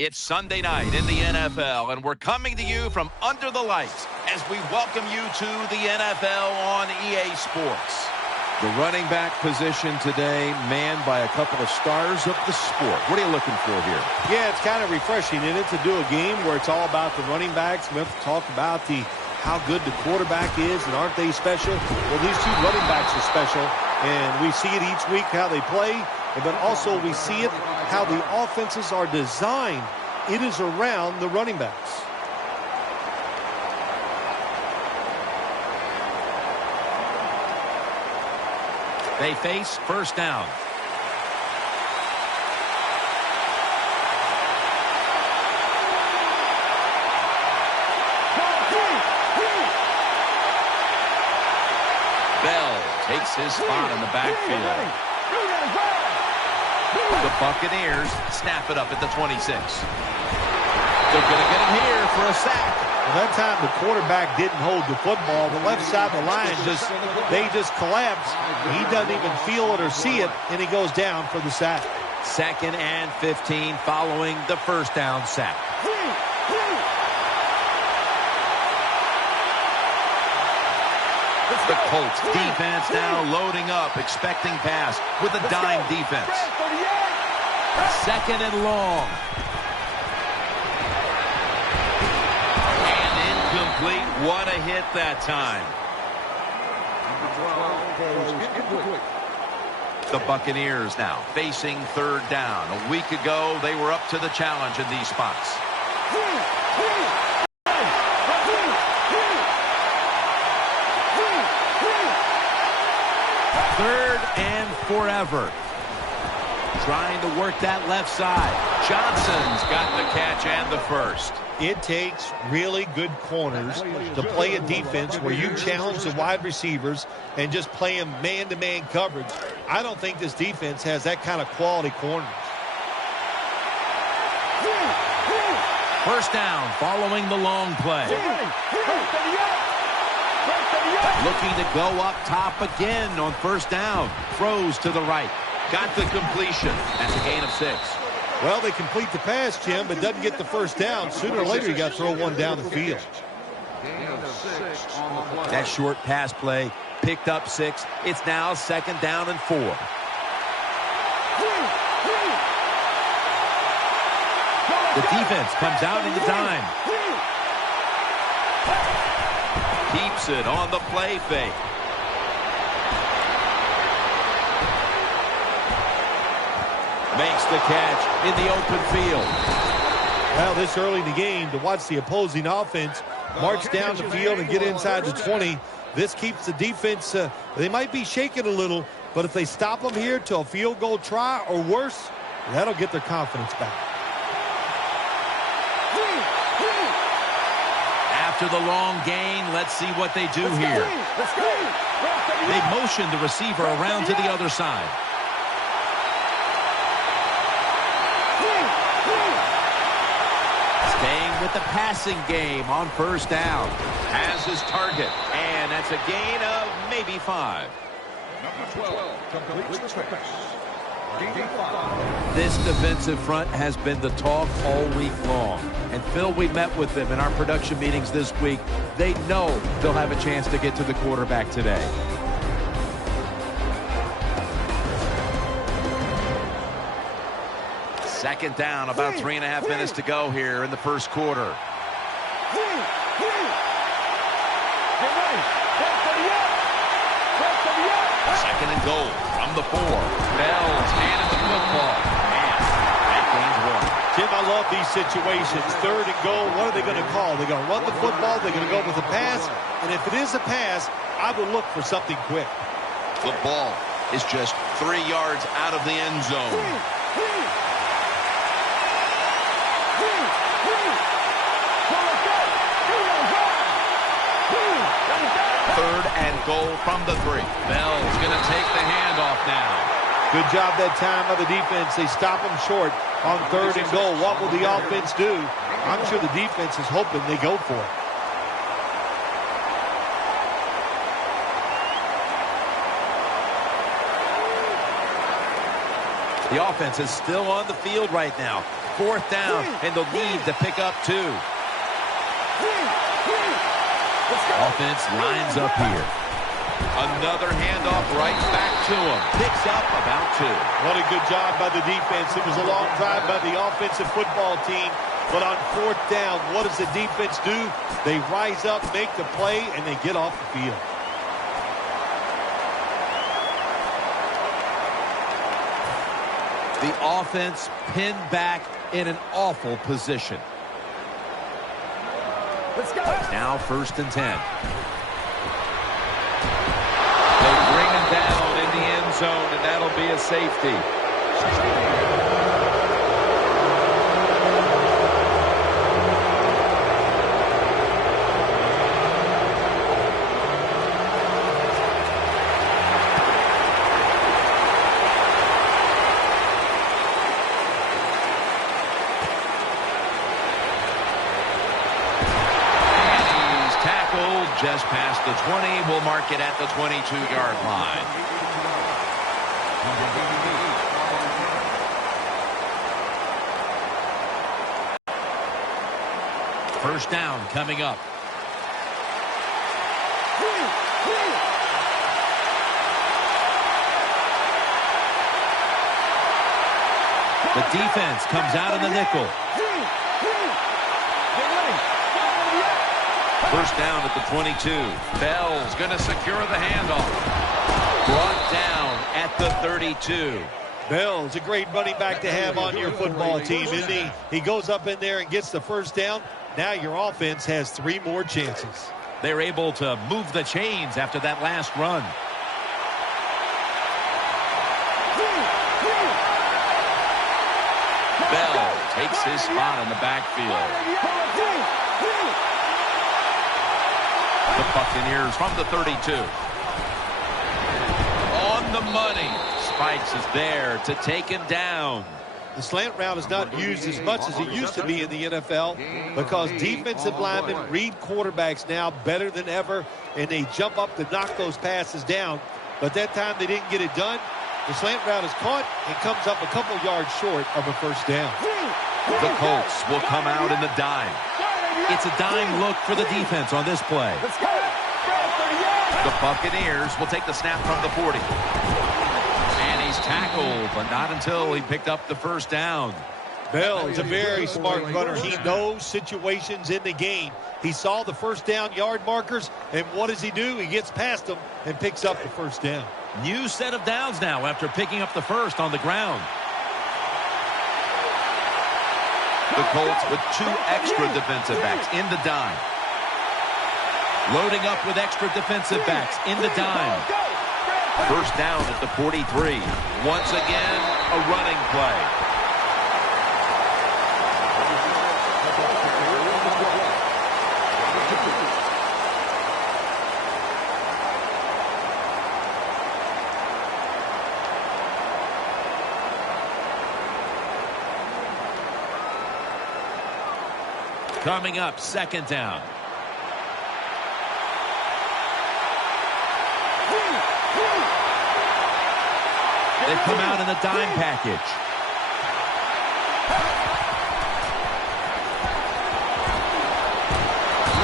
It's Sunday night in the NFL, and we're coming to you from under the lights as we welcome you to the NFL on EA Sports. The running back position today manned by a couple of stars of the sport. What are you looking for here? Yeah, it's kind of refreshing, isn't it, to do a game where it's all about the running backs. We have to talk about how good the quarterback is, and aren't they special? Well, these two running backs are special, and we see it each week how they play, but also we see it how the offenses are designed. It is around the running backs. They face first down. Bell takes his spot in the backfield. The Buccaneers snap it up at the 26. They're going to get him here for a sack. Well, that time the quarterback didn't hold the football. The left side of the line they just collapsed. He doesn't even feel it or see it, and he goes down for the sack. 2nd and 15 following the first down sack. The Colts defense now loading up, expecting pass with a dime defense. 2nd and long. And incomplete. What a hit that time. The Buccaneers now facing third down. A week ago, they were up to the challenge in these spots. 3rd and forever. Trying to work that left side. Johnson's got the catch and the first. It takes really good corners to play a defense where you challenge the wide receivers and just play them man-to-man coverage. I don't think this defense has that kind of quality corners. First down following the long play. Looking to go up top again on first down. Throws to the right. Got the completion. That's a gain of 6. Well, they complete the pass, Jim, but doesn't get the first down. Sooner or later, you got to throw one down the field. That short pass play picked up 6. It's now 2nd down and 4. The defense comes out in the dime. Keeps it on the play fake. Makes the catch in the open field. Well, this early in the game, to watch the opposing offense march down the field and get inside the 20, this keeps the defense, they might be shaking a little, but if they stop them here to a field goal try or worse, that'll get their confidence back. After the long gain, let's see what they do here. They motion the receiver around to the other side. Staying with the passing game on first down. Has his target, and that's a gain of maybe 5. Number 12 completes the pass. This defensive front has been the talk all week long. And Phil, we met with them in our production meetings this week. They know they'll have a chance to get to the quarterback today. Second down, about 3.5 minutes to go here in the first quarter. Second and goal from the 4. Bell's handed the football. And that gains 1. Jim, I love these situations. 3rd and goal, what are they going to call? They're going to run the football, they're going to go with a pass, and if it is a pass, I would look for something quick. The ball is just 3 yards out of the end zone. Third and goal from the 3. Bell's going to take the handoff now. Good job that time by the defense. They stop them short on 3rd and goal. What will the offense do? I'm sure the defense is hoping they go for it. The offense is still on the field right now. 4th down, and they'll need to pick up 2. Offense lines up here. Another handoff right back to him. Picks up about 2. What a good job by the defense. It was a long drive by the offensive football team. But on 4th down, what does the defense do? They rise up, make the play, and they get off the field. The offense pinned back in an awful position. Let's go. Now 1st and 10. They'll bring him down in the end zone, and that'll be a safety. Just past the 20. We'll mark it at the 22-yard line. First down coming up. The defense comes out in the nickel. First down at the 22. Bell's going to secure the handoff. Brought down at the 32. Bell's a great running back to have on your football team, isn't he? He goes up in there and gets the first down. Now your offense has 3 more chances. They're able to move the chains after that last run. Bell takes his spot in the backfield. The Buccaneers from the 32. On the money. Spikes is there to take him down. The slant route is not used as much as it used to be in the NFL because defensive linemen read quarterbacks now better than ever, and they jump up to knock those passes down. But that time they didn't get it done. The slant route is caught and comes up a couple yards short of a first down. The Colts will come out in the dime. It's a dime look for the defense on this play. The Buccaneers will take the snap from the 40. And he's tackled, but not until he picked up the first down. Bell is a very smart runner. He knows situations in the game. He saw the first down yard markers, and what does he do? He gets past them and picks up the first down. New set of downs now after picking up the first on the ground. The Colts with 2 extra defensive backs in the dime. Loading up with extra defensive backs in the dime. First down at the 43. Once again, a running play. Coming up, second down. They come out in the dime package.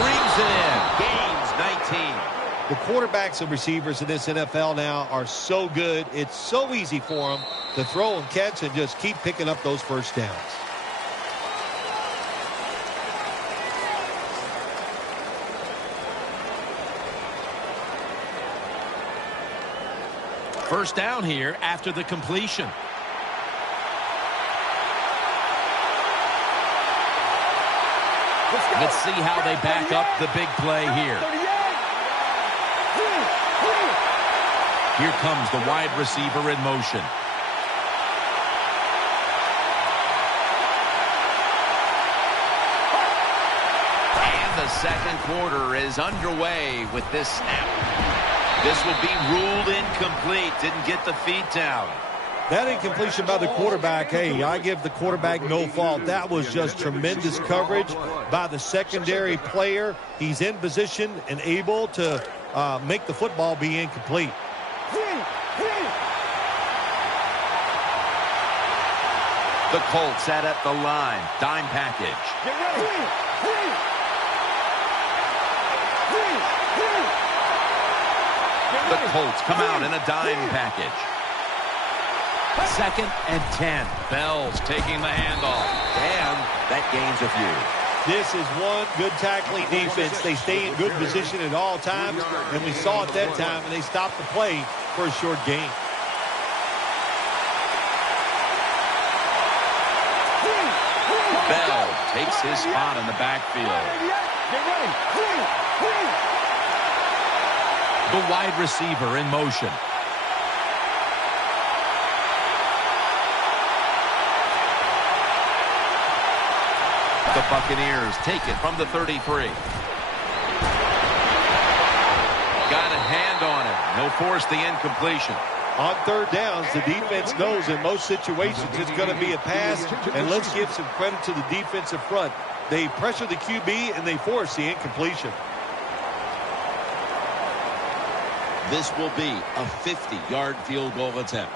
Brings it in. Gains 19. The quarterbacks and receivers in this NFL now are so good. It's so easy for them to throw and catch and just keep picking up those first downs. First down here after the completion. Let's see how they back up the big play here. Here comes the wide receiver in motion. And the second quarter is underway with this snap. This will be ruled incomplete. Didn't get the feet down. That incompletion by the quarterback, hey, I give the quarterback no fault. That was just tremendous coverage by the secondary player. He's in position and able to make the football be incomplete. The Colts set at the line. Dime package. Get ready. The Colts come out in a dime package. 2nd and 10. Bell's taking the handoff. And that gains a few. This is one good tackling defense. They stay in good position at all times, and we saw it that time, and they stopped the play for a short gain. Bell takes his spot in the backfield. The wide receiver in motion. The Buccaneers take it from the 33. Got a hand on it. He'll force the incompletion. On 3rd downs, the defense knows in most situations it's going to be a pass, and let's give some credit to the defensive front. They pressure the QB, and they force the incompletion. This will be a 50-yard field goal attempt.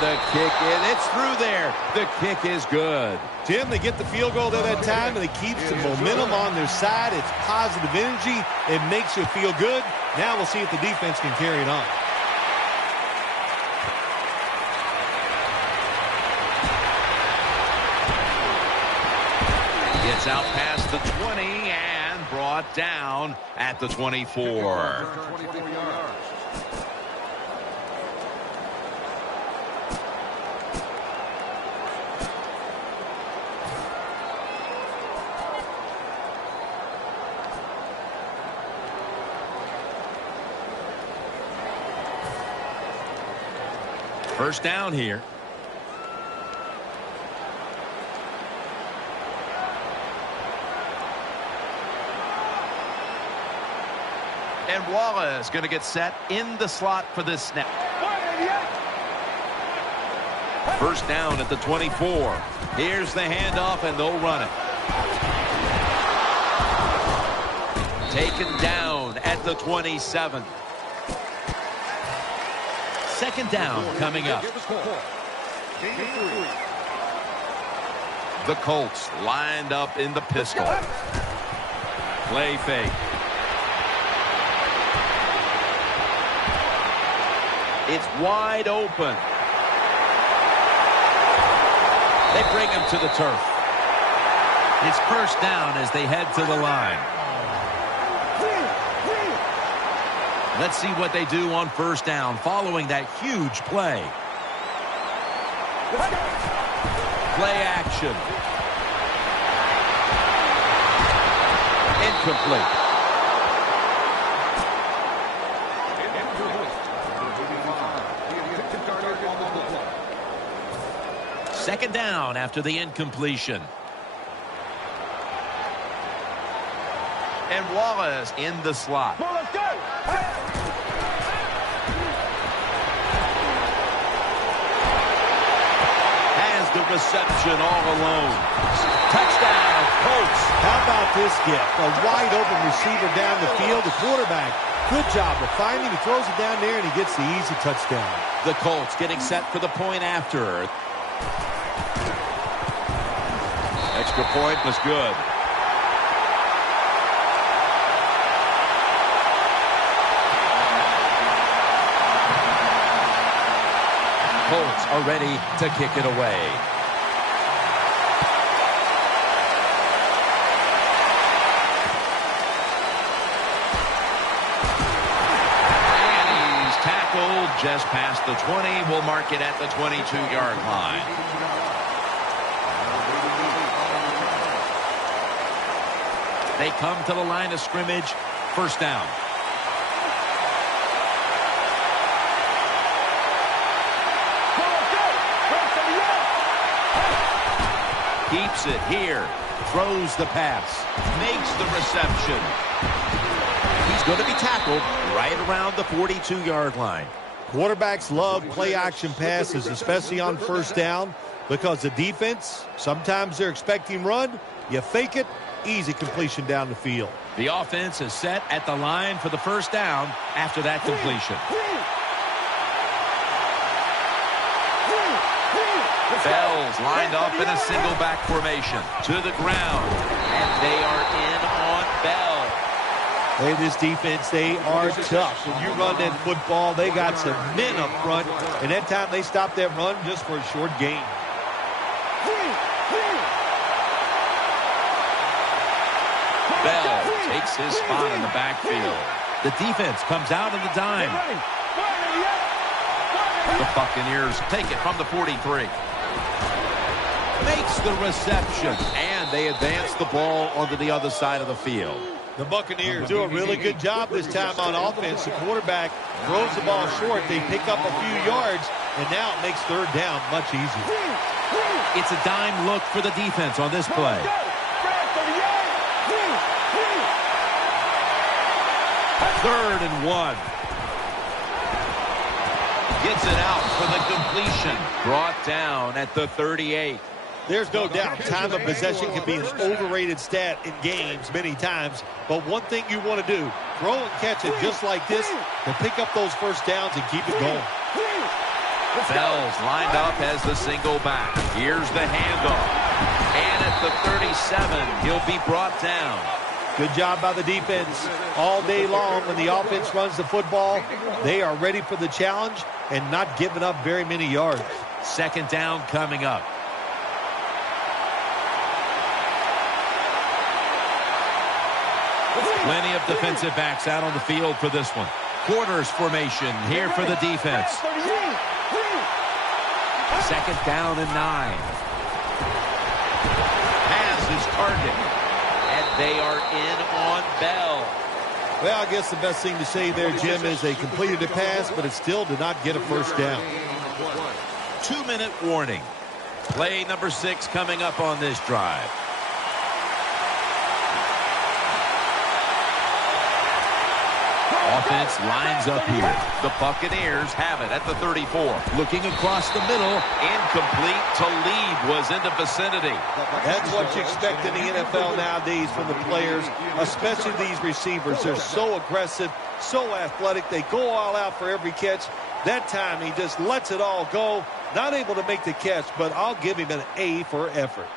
The kick in. It's through there. The kick is good. Tim, they get the field goal there that time, and it keeps the momentum on their side. It's positive energy. It makes you feel good. Now we'll see if the defense can carry it on. Gets out past the 20 and brought down at the 24. 24 yards. First down here. And Wallace going to get set in the slot for this snap. First down at the 24. Here's the handoff, and they'll run it. Taken down at the 27. 2nd down coming up. The Colts lined up in the pistol. Play fake. It's wide open. They bring him to the turf. It's first down as they head to the line. Let's see what they do on first down following that huge play. Play action. Incomplete. Second down after the incompletion. And Wallace in the slot. Has the reception all alone. Touchdown, Colts. How about this gift? A wide open receiver down the field. The quarterback, good job of finding. He throws it down there, and he gets the easy touchdown. The Colts getting set for the point after. Extra point was good. Colts are ready to kick it away. And he's tackled just past the 20. We'll mark it at the 22-yard line. They come to the line of scrimmage. First down. Keeps it here. Throws the pass. Makes the reception. He's going to be tackled right around the 42-yard line. Quarterbacks love play-action passes, especially on first down, because the defense, sometimes they're expecting run. You fake it, Easy completion down the field. The offense is set at the line for the first down after that completion. Bell's lined up in a single back formation to the ground, and they are in on Bell. Hey, this defense, they are tough. When you run that football, they got some men up front, and that time they stopped that run just for a short gain. Bell takes his spot in the backfield. The defense comes out in the dime. The Buccaneers take it from the 43. Makes the reception, and they advance the ball onto the other side of the field. The Buccaneers do a really good job this time on offense. The quarterback throws the ball short. They pick up a few yards, and now it makes third down much easier. It's a dime look for the defense on this play. Third and 1. Gets it out for the completion. Brought down at the 38. There's no doubt time of possession can be an overrated stat in games many times. But one thing you want to do, throw and catch it just like this to pick up those first downs and keep it going. Bell's lined up as the single back. Here's the handoff. And at the 37, he'll be brought down. Good job by the defense. All day long when the offense runs the football, they are ready for the challenge and not giving up very many yards. Second down coming up. Plenty of defensive backs out on the field for this one. Quarters formation here for the defense. Second down and 9. Pass is target. And they are in on Bell. Well, I guess the best thing to say there, Jim, is they completed a pass, but it still did not get a first down. 2-minute warning. Play number 6 coming up on this drive. Offense lines up here. The Buccaneers have it at the 34. Looking across the middle. Incomplete. Talib was in the vicinity. That's what you expect in the NFL nowadays from the players, especially these receivers. They're so aggressive, so athletic. They go all out for every catch. That time he just lets it all go. Not able to make the catch, but I'll give him an A for effort.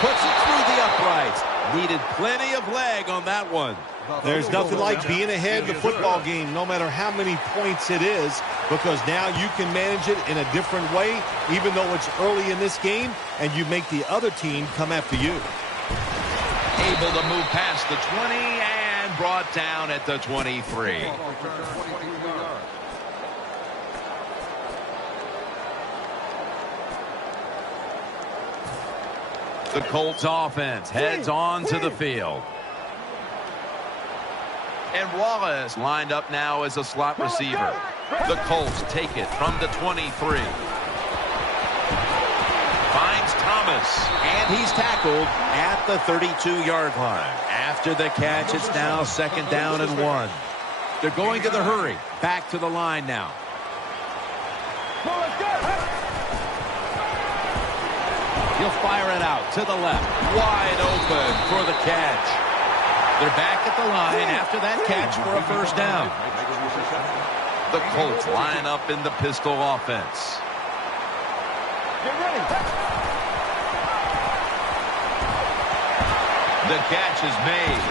Puts it through the uprights. Needed plenty of leg on that one. There's nothing like being ahead in the football game, no matter how many points it is, because now you can manage it in a different way, even though it's early in this game, and you make the other team come after you. Able to move past the 20 and brought down at the 23. The Colts offense heads on to the field. And Wallace lined up now as a slot receiver. The Colts take it from the 23. Finds Thomas, and he's tackled at the 32-yard line. After the catch, it's now second down and 1. They're going to the hurry. Back to the line now. He'll fire it out to the left. Wide open for the catch. They're back at the line after that catch for a first down. The Colts line up in the pistol offense. Get ready. The catch is made.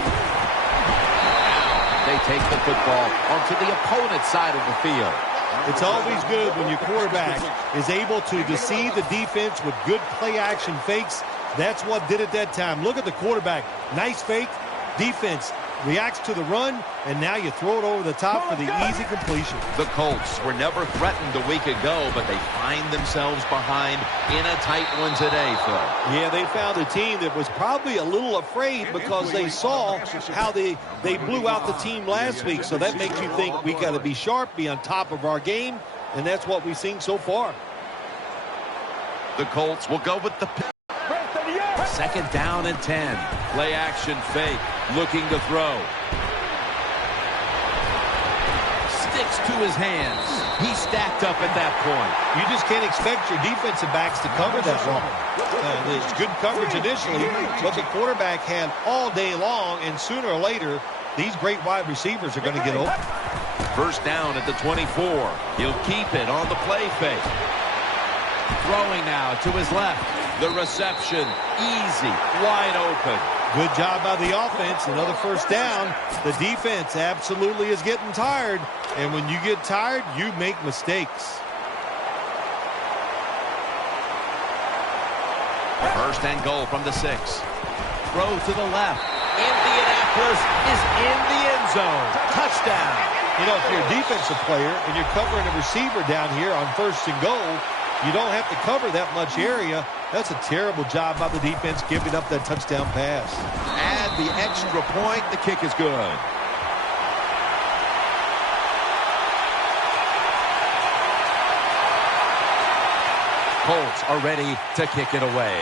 Now they take the football onto the opponent's side of the field. It's always good when your quarterback is able to deceive the defense with good play-action fakes. That's what did it that time. Look at the quarterback. Nice fake. Defense reacts to the run, and now you throw it over the top for the easy completion. The Colts were never threatened a week ago, but they find themselves behind in a tight one today, Phil. Yeah, they found a team that was probably a little afraid because they saw how they blew out the team last week. So that makes you think we got to be sharp, be on top of our game, and that's what we've seen so far. The Colts will go with the second down and 10. Play action fake. Looking to throw. sticks to his hands. He's stacked up at that point. You just can't expect your defensive backs to cover that long. It's good coverage initially, but the quarterback had all day long, and sooner or later, these great wide receivers are going to get open. First down at the 24. He'll keep it on the play fake. Throwing now to his left. The reception, easy, wide open. Good job by the offense. Another first down. The defense absolutely is getting tired. And when you get tired, you make mistakes. First and goal from the 6. Throw to the left. Indianapolis is in the end zone. Touchdown. You know, if you're a defensive player and you're covering a receiver down here on first and goal, you don't have to cover that much area. That's a terrible job by the defense giving up that touchdown pass. Add the extra point. The kick is good. Colts are ready to kick it away.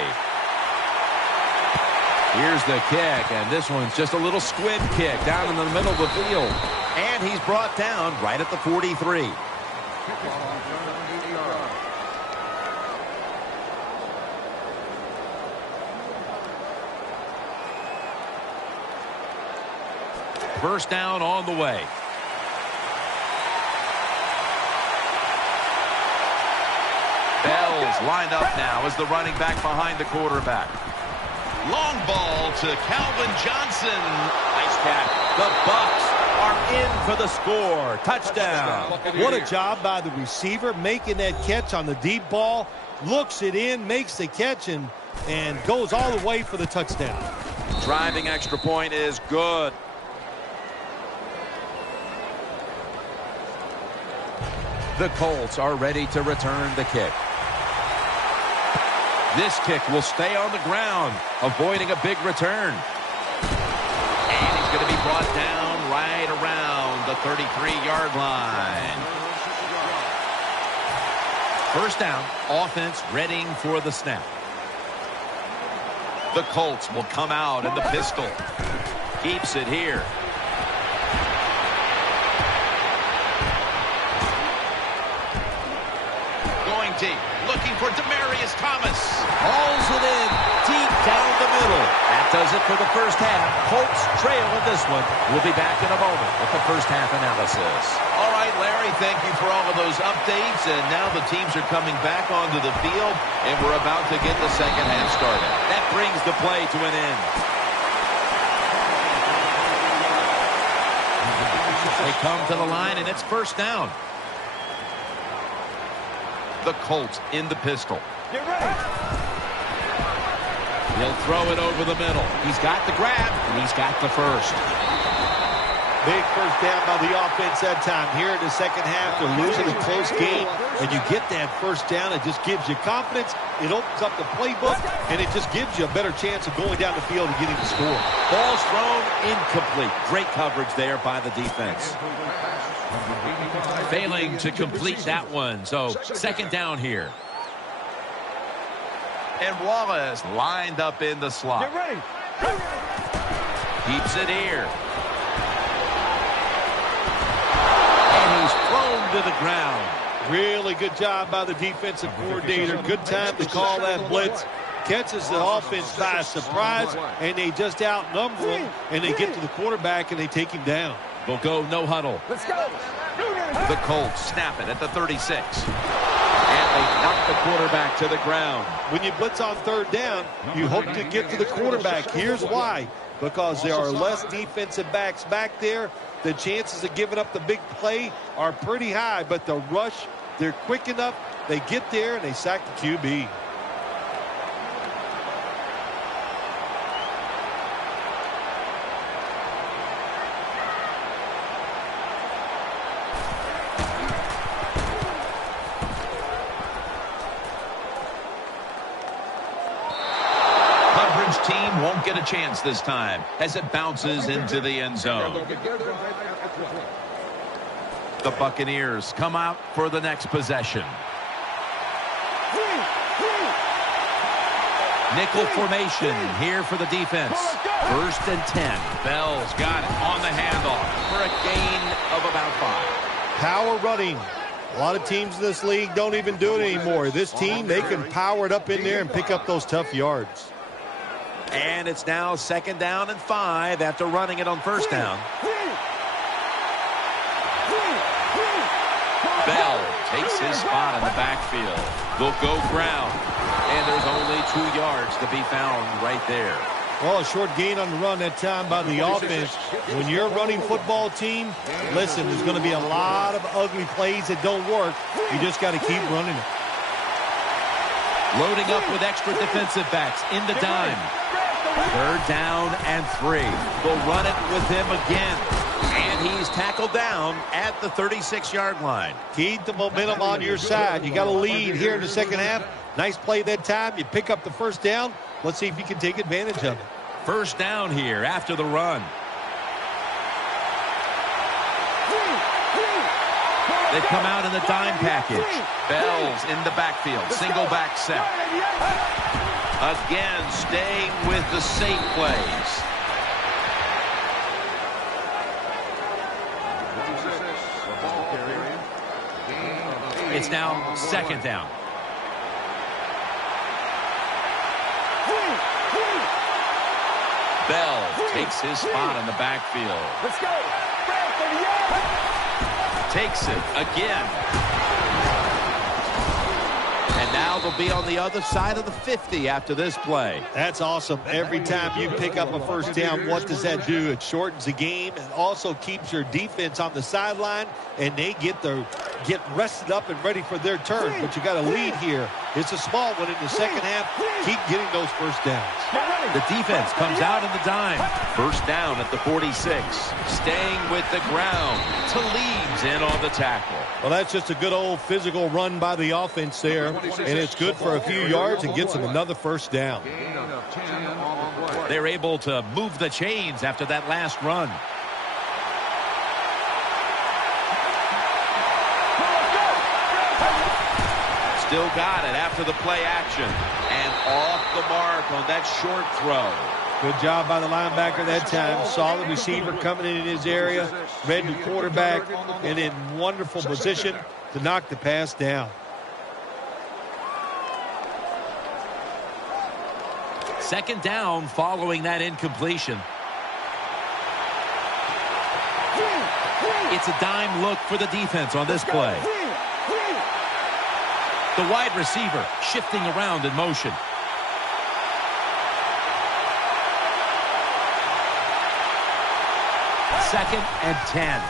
Here's the kick, and this one's just a little squib kick down in the middle of the field. And he's brought down right at the 43. First down on the way. Bell's lined up now as the running back behind the quarterback. Long ball to Calvin Johnson. Nice catch. The Bucs are in for the score. Touchdown. What a job by the receiver making that catch on the deep ball. Looks it in, makes the catch, and goes all the way for the touchdown. Driving extra point is good. The Colts are ready to return the kick. This kick will stay on the ground, avoiding a big return. And he's going to be brought down right around the 33-yard line. First down, offense readying for the snap. The Colts will come out in the pistol. Keeps it here. Deep, looking for Demaryius Thomas. Hauls it in deep down the middle. That does it for the first half. Colts trail in this one. We'll be back in a moment with the first half analysis. All right, Larry, thank you for all of those updates. And now the teams are coming back onto the field, and we're about to get the second half started. That brings the play to an end. They come to the line, and it's first down. The Colts in the pistol. Get ready. He'll throw it over the middle. He's got the grab, and he's got the first. Big first down by the offense that time. Here in the second half, they're losing a close game, and you get that first down. It just gives you confidence. It opens up the playbook, and it just gives you a better chance of going down the field and getting the score. Ball's thrown incomplete. Great coverage there by the defense. Failing to complete that one, so second down here. And Wallace lined up in the slot. Get ready. Keeps it here. And he's thrown to the ground. Really good job by the defensive coordinator. Good time to call that blitz. Catches the offense by surprise, and they just outnumber him, and they get to the quarterback, and they take him down. We'll go no huddle. Let's go. The Colts snap it at the 36. And they knock the quarterback to the ground. When you blitz on third down, you hope to get to the quarterback. Here's why. Because there are less defensive backs back there. The chances of giving up the big play are pretty high. But the rush, they're quick enough. They get there, and they sack the QB. Team won't get a chance this time as it bounces into the end zone. The Buccaneers come out for the next possession. Nickel formation here for the defense. First and 10. Bell's got it on the handoff for a gain of about 5. Power running. A lot of teams in this league don't even do it anymore. This team, they can power it up in there and pick up those tough yards. And it's now 2nd down and 5 after running it on 1st down. Bell takes his spot in the backfield. They'll go ground. And there's only 2 yards to be found right there. Well, a short gain on the run that time by the offense. When you're a running football team, listen, there's going to be a lot of ugly plays that don't work. You just got to keep running it. Loading up with extra defensive backs in the dime. 3rd down and 3. They'll run it with him again. And he's tackled down at the 36-yard line. Keep the momentum on your side. You got a lead here in the 2nd half. Nice play that time. You pick up the 1st down. Let's see if you can take advantage of it. 1st down here after the run. They come out in the dime package. Bell's in the backfield. Single back set. Again, staying with the safe plays. It's now 2nd down. Bell takes his spot in the backfield. Let's go. Takes it again. And now they'll be on the other side of the 50 after this play. That's awesome. Every time you pick up a 1st down, what does that do? It shortens the game and also keeps your defense on the sideline, and they get rested up and ready for their turn. But you got a lead here. It's a small one in the 2nd half. Keep getting those 1st downs. The defense comes out in the dime. 1st down at the 46. Staying with the ground. Talib's in on the tackle. Well, that's just a good old physical run by the offense there. And it's good for a few yards and gets them another 1st down. They're able to move the chains after that last run. Still got it after the play action. And off the mark on that short throw. Good job by the linebacker that time. Saw the receiver coming in his area. Read the quarterback. And in wonderful position to knock the pass down. 2nd down following that incompletion. It's a dime look for the defense on this play. The wide receiver shifting around in motion. Second and 10.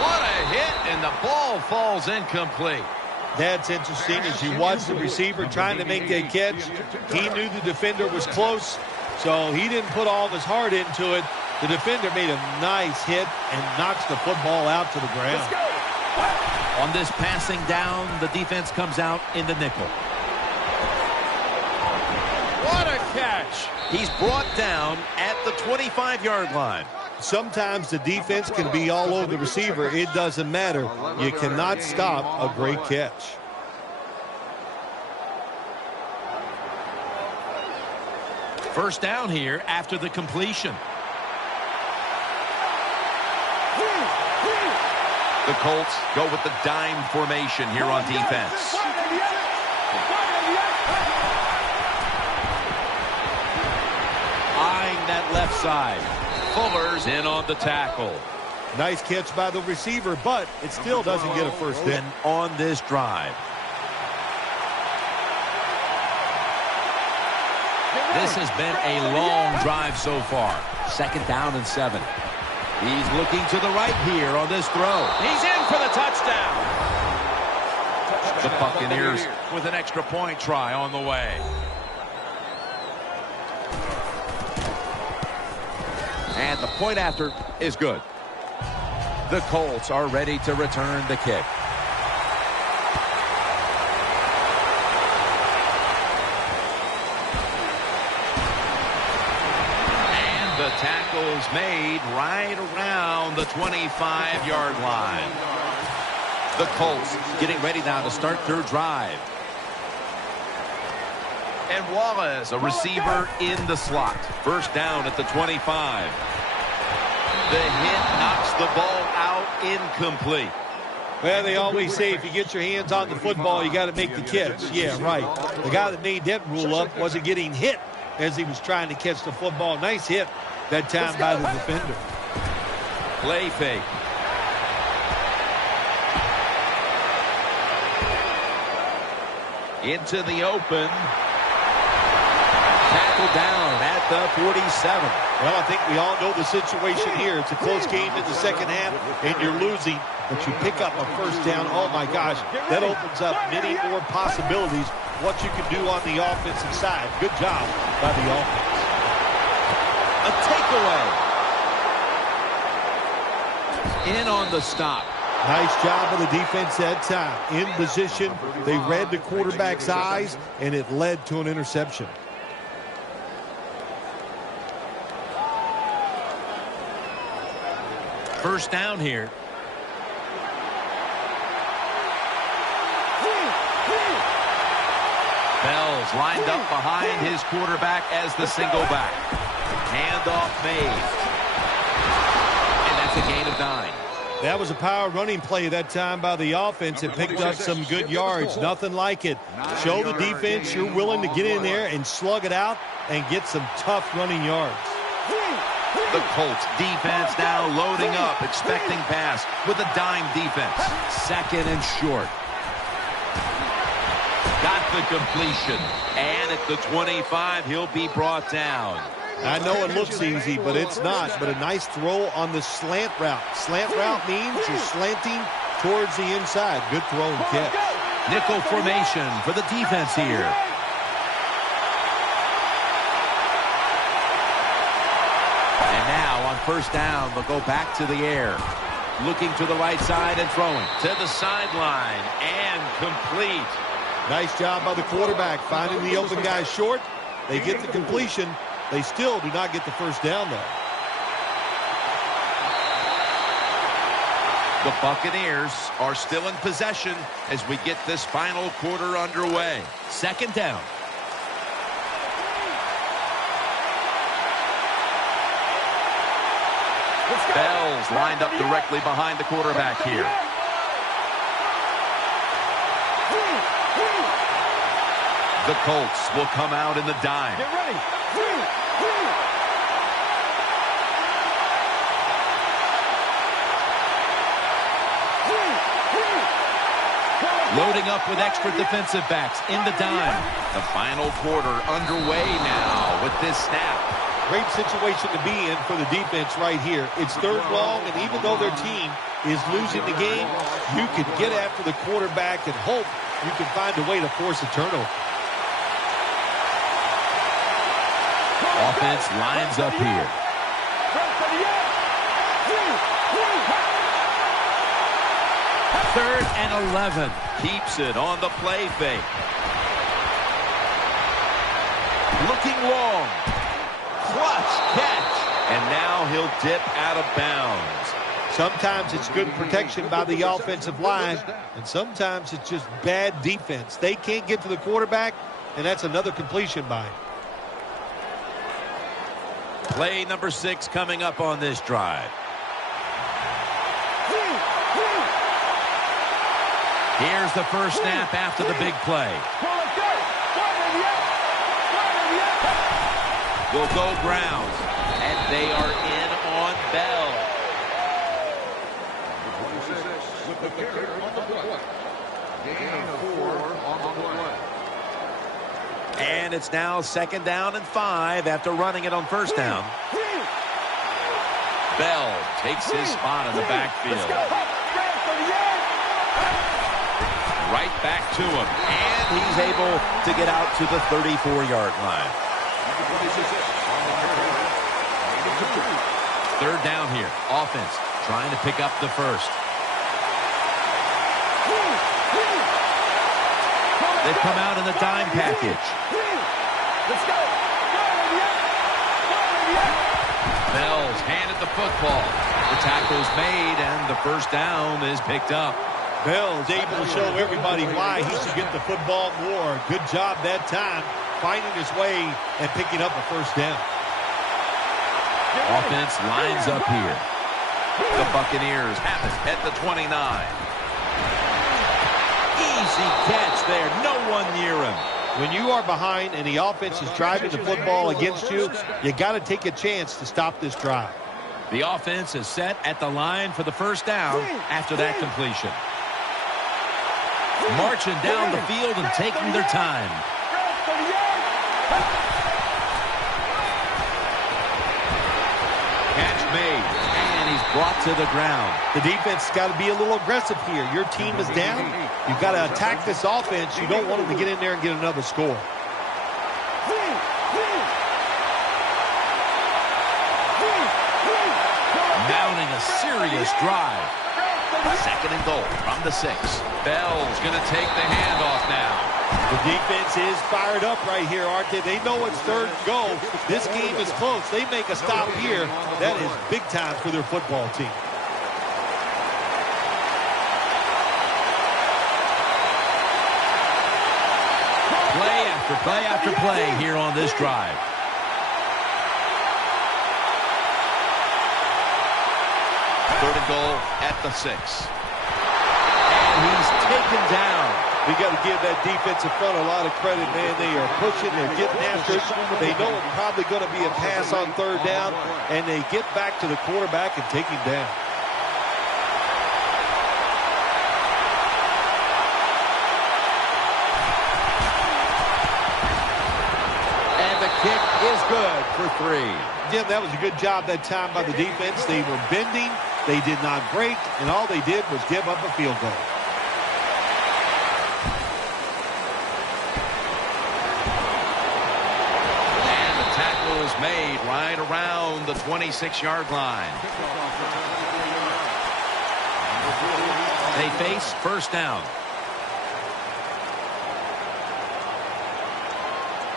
What a hit, and the ball falls incomplete. That's interesting. As you watch the receiver trying to make that catch, he knew the defender was close, so he didn't put all of his heart into it. The defender made a nice hit and knocks the football out to the ground. On this passing down, the defense comes out in the nickel. What a catch! He's brought down at the 25-yard line. Sometimes the defense can be all over the receiver. It doesn't matter. You cannot stop a great catch. First down here after the completion. The Colts go with the dime formation here on defense. Eyeing that left side. Fuller's in on the tackle. Nice catch by the receiver, but it still doesn't get a 1st down on this drive. This has been a long drive so far. 2nd down and 7. He's looking to the right here on this throw. He's in for the touchdown. The Buccaneers with an extra point try on the way. And the point after is good. The Colts are ready to return the kick. And the tackle's made right around the 25-yard line. The Colts getting ready now to start their drive. And Wallace, a receiver in the slot. First down at the 25. The hit knocks the ball out incomplete. Well, they always say if you get your hands on the football, you got to make the catch. Yeah, right. The guy that made that rule up wasn't getting hit as he was trying to catch the football. Nice hit that time by the defender. Play fake. Into the open. Tackle down at the 47. Well, I think we all know the situation here. It's a close game in the second half, and you're losing, but you pick up a first down. Oh, my gosh, that opens up many more possibilities what you can do on the offensive side. Good job by the offense. A takeaway. In on the stop. Nice job of the defense that time. In position, they read the quarterback's eyes, and it led to an interception. First down here. Bell's lined up behind his quarterback as the single back. Handoff made. And that's a gain of 9. That was a power running play that time by the offense. It picked up some good yards. Nothing like it. Show the defense you're willing to get in there and slug it out and get some tough running yards. The Colts defense now loading up, expecting pass with a dime defense. Second and short. Got the completion. And at the 25, he'll be brought down. I know it looks easy, but it's not. But a nice throw on the slant route. Slant route means you're slanting towards the inside. Good throw and catch. Nickel formation for the defense here. And now on first down, they'll go back to the air. Looking to the right side and throwing. To the sideline and complete. Nice job by the quarterback finding the open guy short. They get the completion. They still do not get the first down, though. The Buccaneers are still in possession as we get this final quarter underway. Second down. Bell's lined up directly behind the quarterback here. The Colts will come out in the dime. Get ready. Loading up with extra defensive backs in the dime. The final quarter underway now with this snap. Great situation to be in for the defense right here. It's third long, and even though their team is losing the game, you can get after the quarterback and hope you can find a way to force a turnover. Offense lines up here. Third and 11. Keeps it on the play fake. Looking long. Clutch catch. And now he'll dip out of bounds. Sometimes it's good protection by the offensive line, and sometimes it's just bad defense. They can't get to the quarterback, and that's another completion by him. Play number 6 coming up on this drive. Here's the first snap after the big play. Will go Browns, and they are in on Bell. And it's now second down and 5 after running it on first down. Bell takes his spot in the backfield. Right back to him. And he's able to get out to the 34-yard line. Third down here. Offense trying to pick up the first. They've come out in the dime package. Bell's handed the football. The tackle's made, and the first down is picked up. Bell's able to show everybody why he should get the football more. Good job that time, finding his way and picking up a first down. Offense lines up here. The Buccaneers have it at the 29. Easy catch there. No one near him. When you are behind and the offense is driving the football against you, you got to take a chance to stop this drive. The offense is set at the line for the first down after that completion. Marching down the field and taking their time. Catch made, and he's brought to the ground. The defense has got to be a little aggressive here. Your team is down. You've got to attack this offense. You don't want them to get in there and get another score. Mounting a serious drive. Second and goal from the 6. Bell's going to take the handoff now. The defense is fired up right here, aren't they? They know it's third and goal. This game is close. They make a stop here. That is big time for their football team. Play after play after play here on this drive. Third and goal at the 6. And he's taken down. We got to give that defensive front a lot of credit, man. They are pushing, they're getting after it. They know it's probably going to be a pass on third down, and they get back to the quarterback and take him down. And the kick is good for 3. Jim, that was a good job that time by the defense. They were bending, they did not break, and all they did was give up a field goal. Made right around the 26-yard line. They face first down.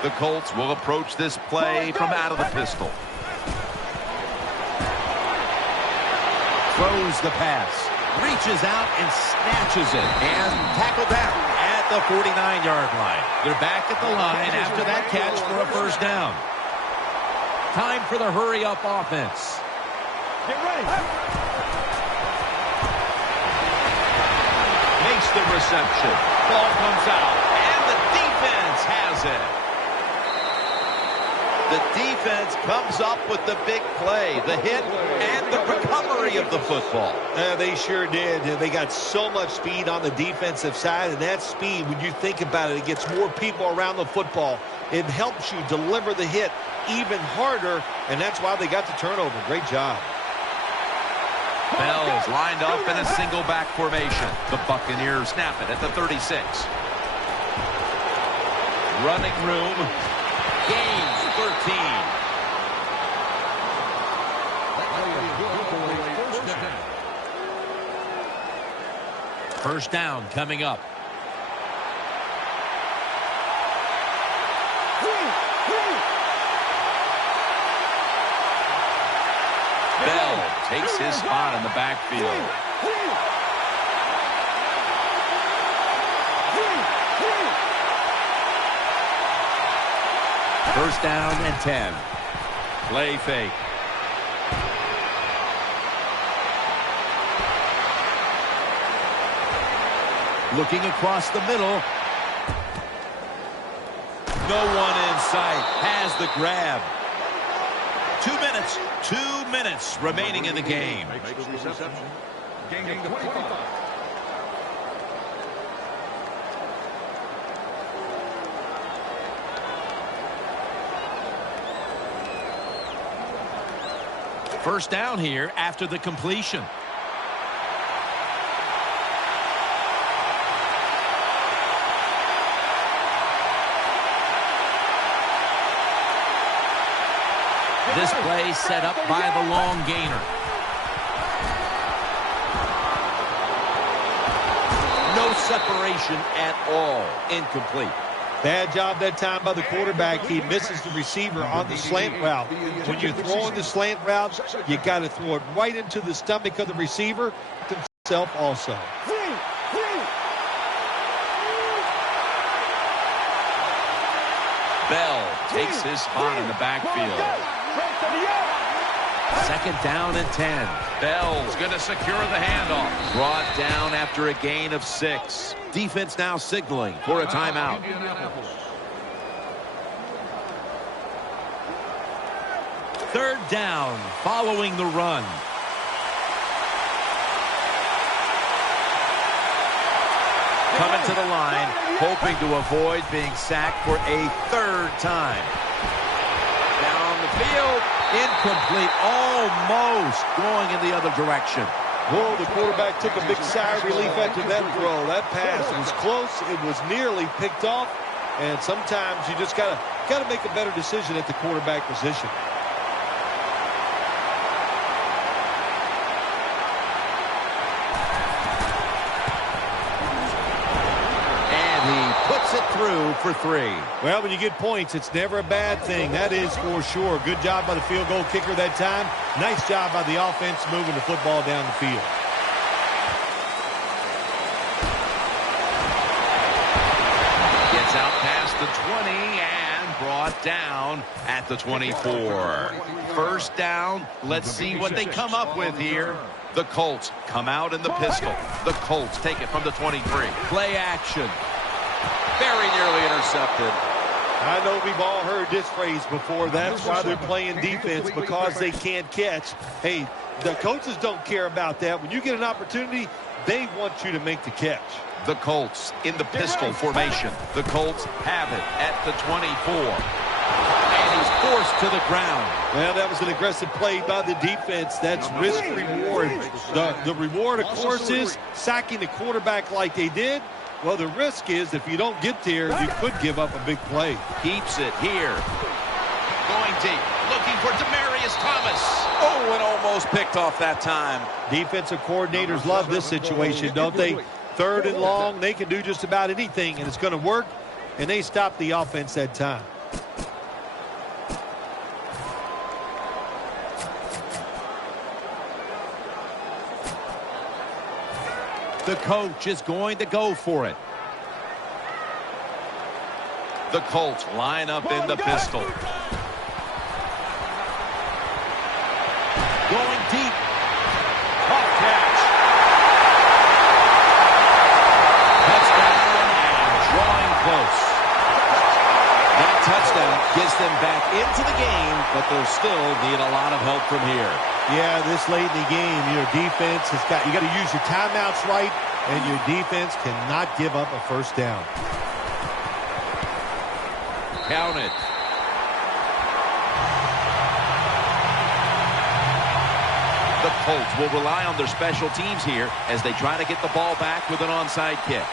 The Colts will approach this play from out of the pistol. Throws the pass. Reaches out and snatches it. And tackled down at the 49-yard line. They're back at the line after that catch for a first down. Time for the hurry-up offense. Get ready. Makes the reception. Ball comes out, and the defense has it. The defense comes up with the big play, the hit, and the recovery of the football. They sure did. They got so much speed on the defensive side, and that speed, when you think about it, it gets more people around the football. It helps you deliver the hit even harder, and that's why they got the turnover. Great job. Bell's lined up in a single back formation. The Buccaneers snap it at the 36. Running room. Gains 13. First down coming up. Bell takes his spot in the backfield. First down and 10. Play fake. Looking across the middle. No one in sight. Has the grab. 2 minutes remaining in the game. First down here after the completion. This play set up by the long gainer. No separation at all. Incomplete. Bad job that time by the quarterback. He misses the receiver on the slant route. When you're throwing the slant route, you got to throw it right into the stomach of the receiver, himself also. Bell takes his spot in the backfield. Second down and 10. Bell's going to secure the handoff. Brought down after a gain of 6. Defense now signaling for a timeout. Third down following the run. Coming to the line, hoping to avoid being sacked for a third time. Down the field, incomplete, almost going in the other direction. Whoa, the quarterback took a big sigh of relief after that throw. That pass was close. It was nearly picked off. And sometimes you just gotta make a better decision at the quarterback position. Through for 3. Well, when you get points, it's never a bad thing. That is for sure. Good job by the field goal kicker that time. Nice job by the offense moving the football down the field. Gets out past the 20 and brought down at the 24. First down. Let's see what they come up with here. The Colts come out in the pistol. The Colts take it from the 23. Play action. Very nearly intercepted. I know we've all heard this phrase before. That's why they're playing defense, because they can't catch. Hey, the coaches don't care about that. When you get an opportunity, they want you to make the catch. The Colts in the pistol formation. The Colts have it at the 24. And he's forced to the ground. Well, that was an aggressive play by the defense. That's risk-reward. The reward, of course, is sacking the quarterback like they did. Well, the risk is if you don't get there, you could give up a big play. Keeps it here. Going deep. Looking for Demaryius Thomas. Oh, and almost picked off that time. Defensive coordinators love this situation, don't they? Third and long, they can do just about anything, and it's going to work. And they stop the offense that time. The coach is going to go for it. The Colts line up in the pistol. Going deep. Tough catch. Touchdown and drawing close. That touchdown gets them back into the game, but they'll still need a lot of help from here. Yeah, this late in the game, your defense has got, you got to use your timeouts right, and your defense cannot give up a first down. Count it. The Colts will rely on their special teams here as they try to get the ball back with an onside kick.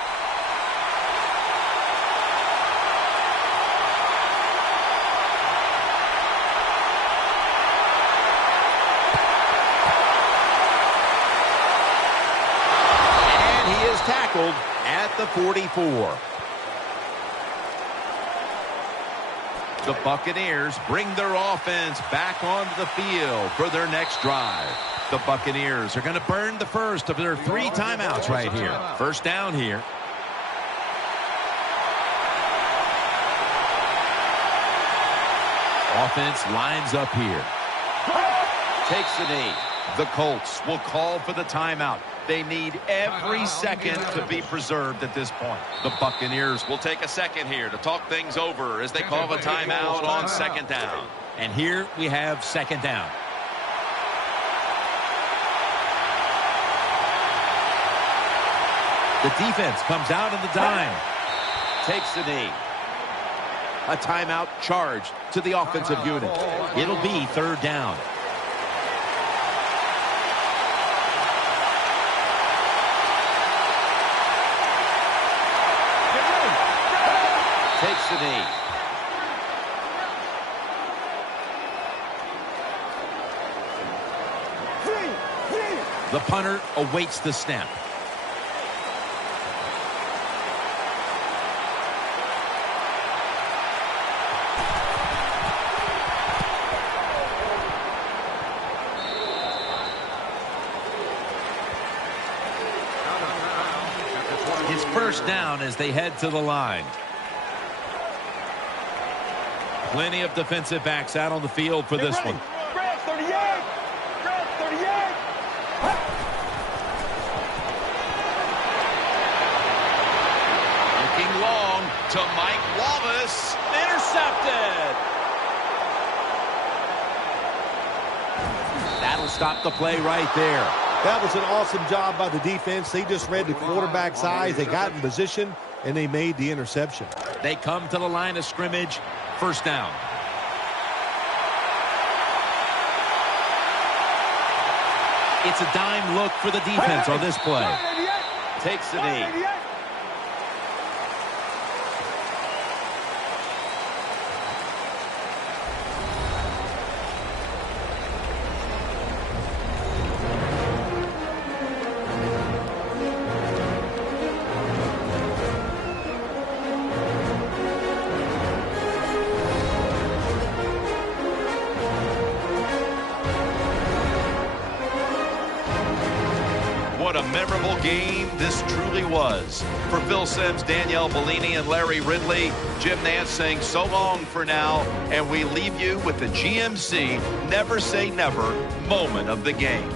Tackled at the 44. The Buccaneers bring their offense back onto the field for their next drive. The Buccaneers are going to burn the first of their 3 timeouts right here. First down here. Offense lines up here. Takes the knee. The Colts will call for the timeout. They need every second to be preserved at this point. The Buccaneers will take a second here to talk things over as they call a timeout on second down. And here we have second down. The defense comes out in the dime. Takes the knee. A timeout charged to the offensive unit. It'll be third down. Takes the knee. The punter awaits the snap. It's first down as they head to the line. Plenty of defensive backs out on the field for this one. intercepted. That'll stop the play right there. That was an awesome job by the defense. They just read the quarterback's eyes. They got in position, and they made the interception. They come to the line of scrimmage. First down. It's a dime look for the defense on this play. Takes the knee. What a memorable game this truly was. For Phil Simms, Danielle Bellini, and Larry Ridley, Jim Nance saying so long for now, and we leave you with the GMC Never Say Never moment of the game.